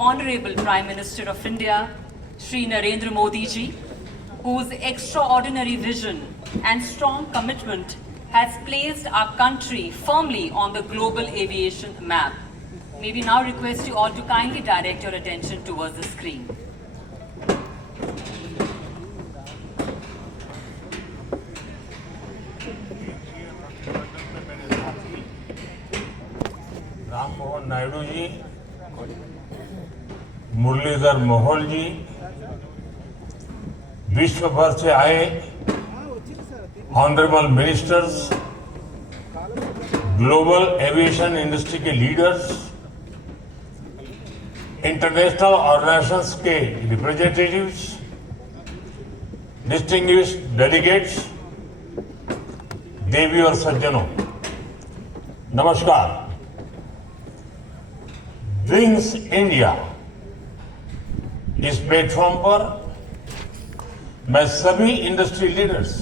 Honorable Prime Minister of India, Shri Narendra Modi ji, whose extraordinary vision and strong commitment has placed our country firmly on the global aviation map. May we now request you all to kindly direct your attention towards the screen. Ram Mohan Naidu ji, Muralidhar मोहोल जी, विश्व भर से आए honourable ministers, global aviation industry के leaders, international organisations के representatives, distinguished delegates, देवी और सज्जनों, नमस्कार। Wings India इस प्लेटफॉर्म पर मैं सभी इंडस्ट्री लीडर्स,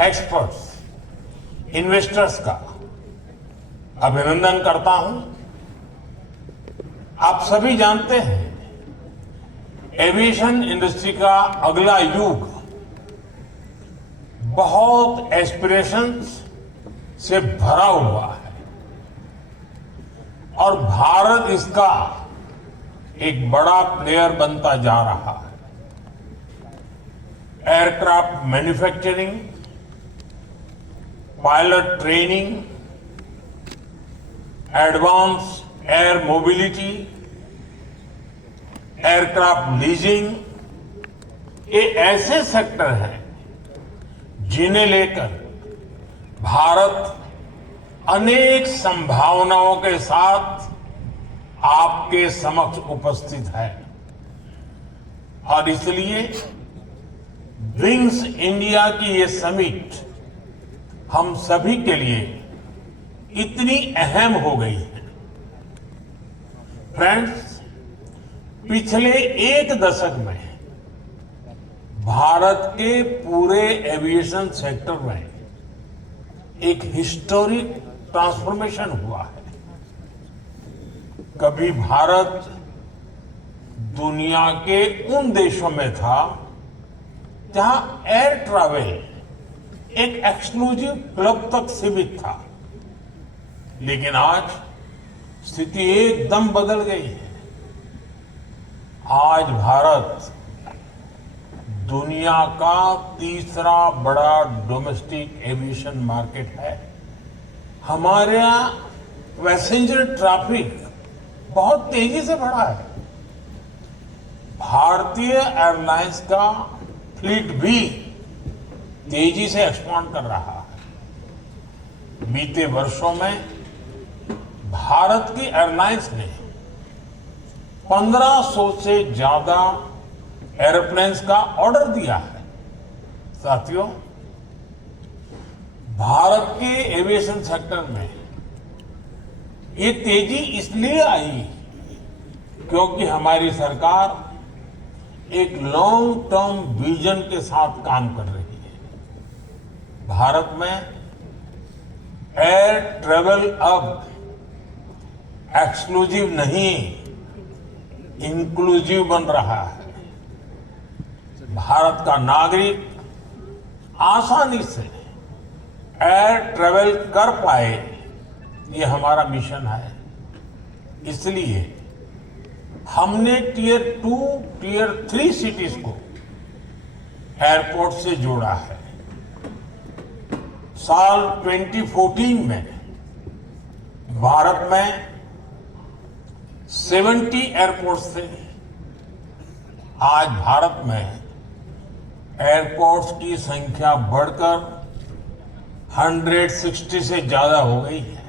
एक्सपर्ट्स, इन्वेस्टर्स का अभिनंदन करता हूं। आप सभी जानते हैं, एविएशन इंडस्ट्री का अगला युग बहुत एस्पिरेशंस से भरा हुआ है और भारत इसका एक बड़ा प्लेयर बनता जा रहा है। Aircraft manufacturing, pilot training, advance air mobility, aircraft leasing, ये ऐसे सेक्टर हैं जिन्हें लेकर भारत अनेक संभावनाओं के साथ आपके समक्ष उपस्थित है और इसलिए विंग्स इंडिया की ये समिट हम सभी के लिए इतनी अहम हो गई है। फ्रेंड्स, पिछले एक दशक में भारत के पूरे एविएशन सेक्टर में एक हिस्टोरिक ट्रांसफॉर्मेशन हुआ है। कभी भारत दुनिया के उन देशों में था जहां एयर ट्रैवल एक एक्सक्लूसिव क्लब तक सीमित था, लेकिन आज स्थिति एकदम बदल गई है। आज भारत दुनिया का तीसरा बड़ा डोमेस्टिक एविएशन मार्केट है। हमारे यहां पैसेंजर ट्रैफिक बहुत तेजी से बढ़ा है। भारतीय एयरलाइंस का फ्लीट भी तेजी से एक्सपांड कर रहा है। बीते वर्षों में भारत की एयरलाइंस ने 1500 से ज्यादा एरोप्लेन्स का ऑर्डर दिया है। साथियों, भारत के एविएशन सेक्टर में ये तेजी इसलिए आई क्योंकि हमारी सरकार एक लॉन्ग टर्म विजन के साथ काम कर रही है। भारत में एयर ट्रैवल अब एक्सक्लूसिव नहीं, इंक्लूसिव बन रहा है। भारत का नागरिक आसानी से एयर ट्रैवल कर पाए, ये हमारा मिशन है। इसलिए हमने टियर 2, टियर 3 सिटीज को एयरपोर्ट से जोड़ा है। साल 2014 में भारत में 70 एयरपोर्ट्स थे। आज भारत में एयरपोर्ट्स की संख्या बढ़कर 160 से ज्यादा हो गई है।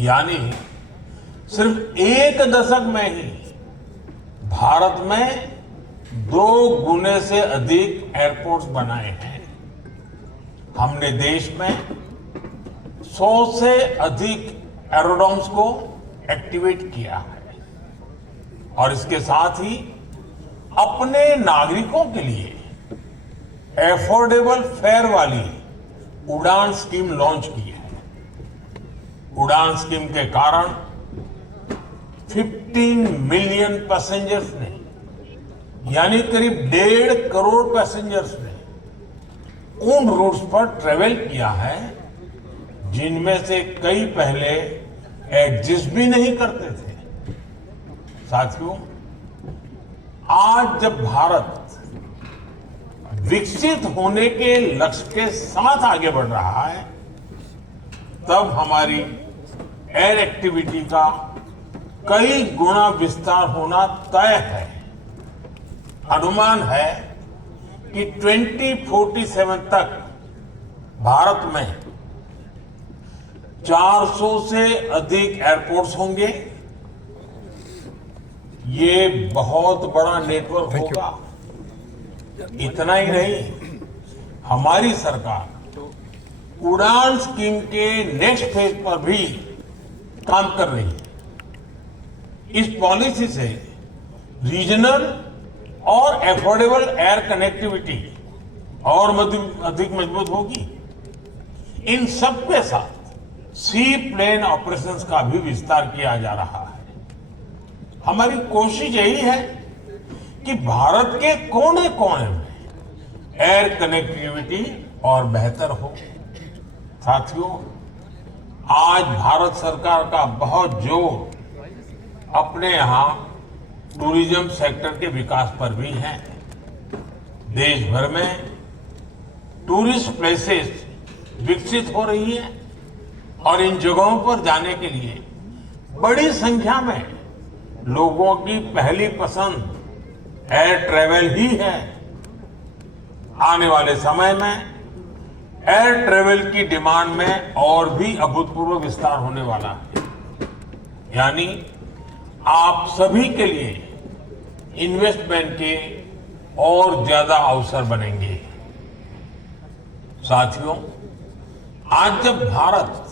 यानी सिर्फ एक दशक में ही भारत में 2 गुने से अधिक एयरपोर्ट्स बनाए हैं। हमने देश में 100 से अधिक एरोड्रोम्स को एक्टिवेट किया है और इसके साथ ही अपने नागरिकों के लिए एफोर्डेबल फेयर वाली उड़ान स्कीम लॉन्च की है। उड़ान स्कीम के कारण 15 मिलियन पैसेंजर्स ने, यानी करीब 1.5 करोड़ पैसेंजर्स ने उन रूट्स पर ट्रेवल किया है जिनमें से कई पहले एग्जिस्ट भी नहीं करते थे। साथियों, आज जब भारत विकसित होने के लक्ष्य के साथ आगे बढ़ रहा है, तब हमारी एयर एक्टिविटी का कई गुना विस्तार होना तय है। अनुमान है कि 2047 तक भारत में 400 से अधिक एयरपोर्ट्स होंगे। ये बहुत बड़ा नेटवर्क होगा। इतना ही नहीं, हमारी सरकार उड़ान स्कीम के नेक्स्ट फेज पर भी काम कर रही है। इस पॉलिसी से रीजनल और एफोर्डेबल एयर कनेक्टिविटी और अधिक मजबूत होगी। इन सब के साथ सी प्लेन ऑपरेशंस का भी विस्तार किया जा रहा है। हमारी कोशिश यही है कि भारत के कोने कोने में एयर कनेक्टिविटी और बेहतर हो। साथियों, आज भारत सरकार का बहुत जोर अपने यहां टूरिज्म सेक्टर के विकास पर भी है। देश भर में टूरिस्ट प्लेसेस विकसित हो रही है और इन जगहों पर जाने के लिए बड़ी संख्या में लोगों की पहली पसंद एयर ट्रैवल ही है। आने वाले समय में एयर ट्रैवल की डिमांड में और भी अभूतपूर्व विस्तार होने वाला है। यानी आप सभी के लिए इन्वेस्टमेंट के और ज्यादा अवसर बनेंगे। साथियों, आज जब भारत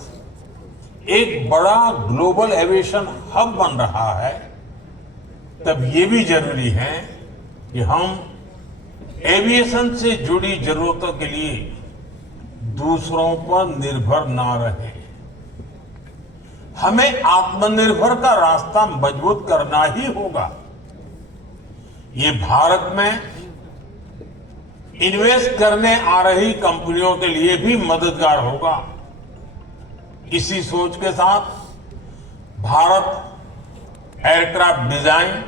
एक बड़ा ग्लोबल एविएशन हब बन रहा है, तब ये भी जरूरी है कि हम एविएशन से जुड़ी जरूरतों के लिए दूसरों पर निर्भर ना रहे। हमें आत्मनिर्भर का रास्ता मजबूत करना ही होगा। ये भारत में इन्वेस्ट करने आ रही कंपनियों के लिए भी मददगार होगा। इसी सोच के साथ Bharat aircraft design,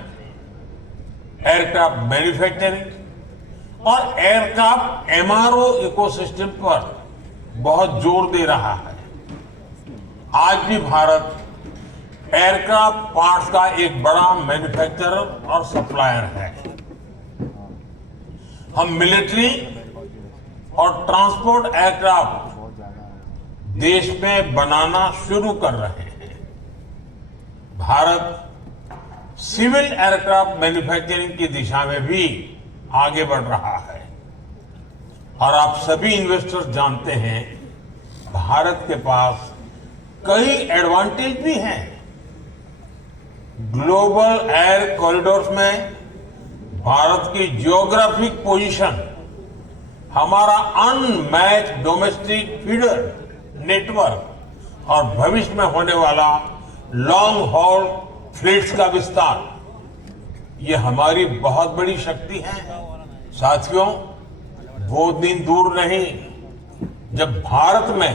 aircraft manufacturing और एयरक्राफ्ट एमआरओ इकोसिस्टम पर बहुत जोर दे रहा है। आज भी भारत एयरक्राफ्ट पार्ट्स का एक बड़ा मैन्युफैक्चरर और सप्लायर है। हम मिलिट्री और ट्रांसपोर्ट एयरक्राफ्ट देश में बनाना शुरू कर रहे हैं। भारत सिविल एयरक्राफ्ट मैन्युफैक्चरिंग की दिशा में भी आगे बढ़ रहा है। और आप सभी इन्वेस्टर्स जानते हैं, भारत के पास कई एडवांटेज भी हैं। ग्लोबल एयर कॉरिडोर्स में भारत की जियोग्राफिक पोजीशन, हमारा अनमैच डोमेस्टिक फीडर नेटवर्क और भविष्य में होने वाला लॉन्ग हॉल फ्लीट्स का विस्तार, ये हमारी बहुत बड़ी शक्ति है। साथियों, वो दिन दूर नहीं जब भारत में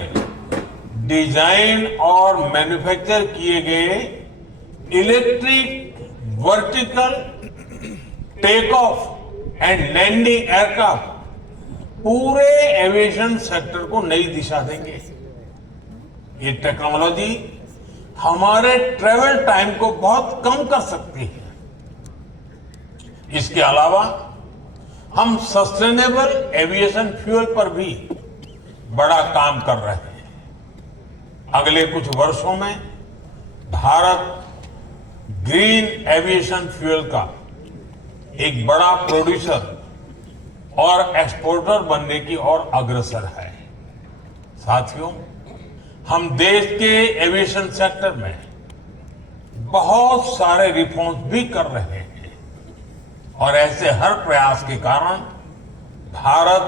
डिजाइन और मैन्युफैक्चर किए गए electric vertical take off and landing aircraft पूरे एविएशन सेक्टर को नई दिशा देंगे। ये टेक्नोलॉजी हमारे ट्रेवल टाइम को बहुत कम कर सकती है। इसके अलावा हम सस्टेनेबल एविएशन फ्यूल पर भी बड़ा काम कर रहे हैं। अगले कुछ वर्षों में भारत ग्रीन एविएशन फ्यूल का एक बड़ा प्रोड्यूसर और एक्सपोर्टर बनने की ओर अग्रसर है। साथियों, हम देश के एविएशन सेक्टर में बहुत सारे रिफॉर्म्स भी कर रहे हैं और ऐसे हर प्रयास के कारण भारत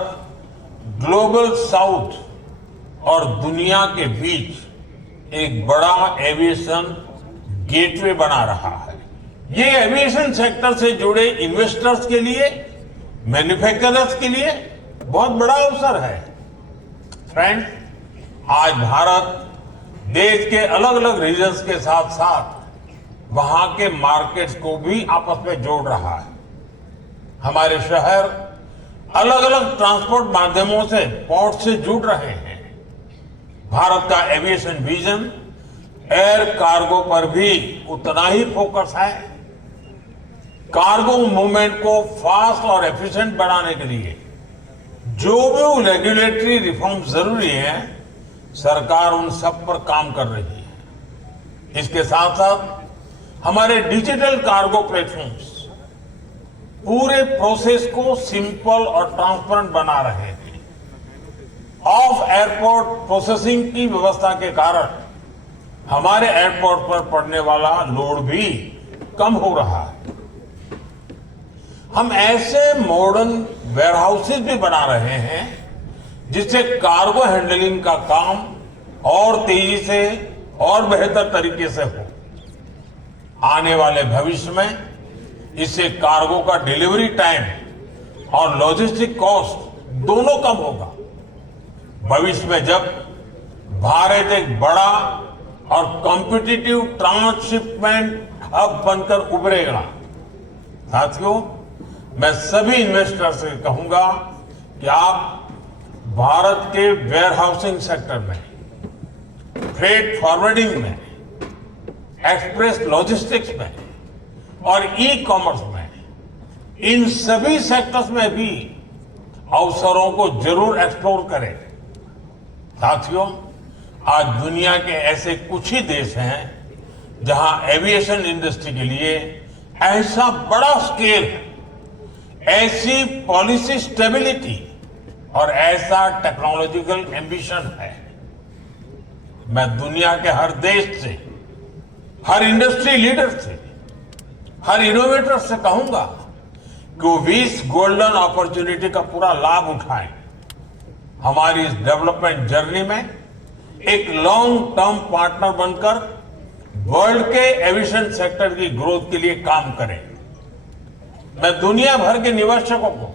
ग्लोबल साउथ और दुनिया के बीच एक बड़ा एविएशन गेटवे बना रहा है। ये एविएशन सेक्टर से जुड़े इन्वेस्टर्स के लिए, मैन्युफैक्चरर्स के लिए बहुत बड़ा अवसर है। फ्रेंड्स, आज भारत देश के अलग अलग रीजन्स के साथ साथ वहां के मार्केट्स को भी आपस में जोड़ रहा है। हमारे शहर अलग अलग ट्रांसपोर्ट माध्यमों से, पोर्ट से जुड़ रहे हैं। भारत का एविएशन विजन एयर कार्गो पर भी उतना ही फोकस है। कार्गो मूवमेंट को फास्ट और एफिशिएंट बनाने के लिए जो भी रेगुलेटरी रिफॉर्म जरूरी है, सरकार उन सब पर काम कर रही है। इसके साथ साथ हमारे डिजिटल कार्गो प्लेटफॉर्म्स पूरे प्रोसेस को सिंपल और ट्रांसपेरेंट बना रहे हैं। ऑफ एयरपोर्ट प्रोसेसिंग की व्यवस्था के कारण हमारे एयरपोर्ट पर पड़ने वाला लोड भी कम हो रहा है। हम ऐसे मॉडर्न वेयरहाउसेस भी बना रहे हैं जिससे कार्गो हैंडलिंग का काम और तेजी से और बेहतर तरीके से हो। आने वाले भविष्य में इससे कार्गो का डिलीवरी टाइम और लॉजिस्टिक कॉस्ट दोनों कम होगा। भविष्य में जब भारत एक बड़ा और कॉम्पिटिटिव ट्रांसशिपमेंट हब बनकर उभरेगा, साथियों, मैं सभी इन्वेस्टर से कहूंगा कि आप भारत के वेयरहाउसिंग सेक्टर में, फ्रेट फॉरवर्डिंग में, एक्सप्रेस लॉजिस्टिक्स में और ई कॉमर्स में, इन सभी सेक्टर्स में भी अवसरों को जरूर एक्सप्लोर करें। साथियों, आज दुनिया के ऐसे कुछ ही देश हैं जहां एविएशन इंडस्ट्री के लिए ऐसा बड़ा स्केल है, ऐसी पॉलिसी स्टेबिलिटी और ऐसा टेक्नोलॉजिकल एम्बिशन है। मैं दुनिया के हर देश से, हर इंडस्ट्री लीडर से, हर इनोवेटर से कहूंगा कि वो इस गोल्डन अपॉर्चुनिटी का पूरा लाभ उठाएं। हमारी इस डेवलपमेंट जर्नी में एक लॉन्ग टर्म पार्टनर बनकर वर्ल्ड के एविएशन सेक्टर की ग्रोथ के लिए काम करें। मैं दुनिया भर के निवेशकों को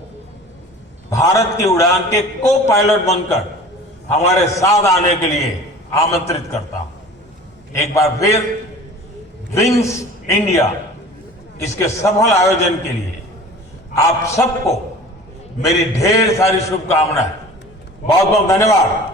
भारत की उड़ान के को पायलट बनकर हमारे साथ आने के लिए आमंत्रित करता हूं। एक बार फिर विंग्स इंडिया इसके सफल आयोजन के लिए आप सबको मेरी ढेर सारी शुभकामनाएं। बहुत बहुत धन्यवाद।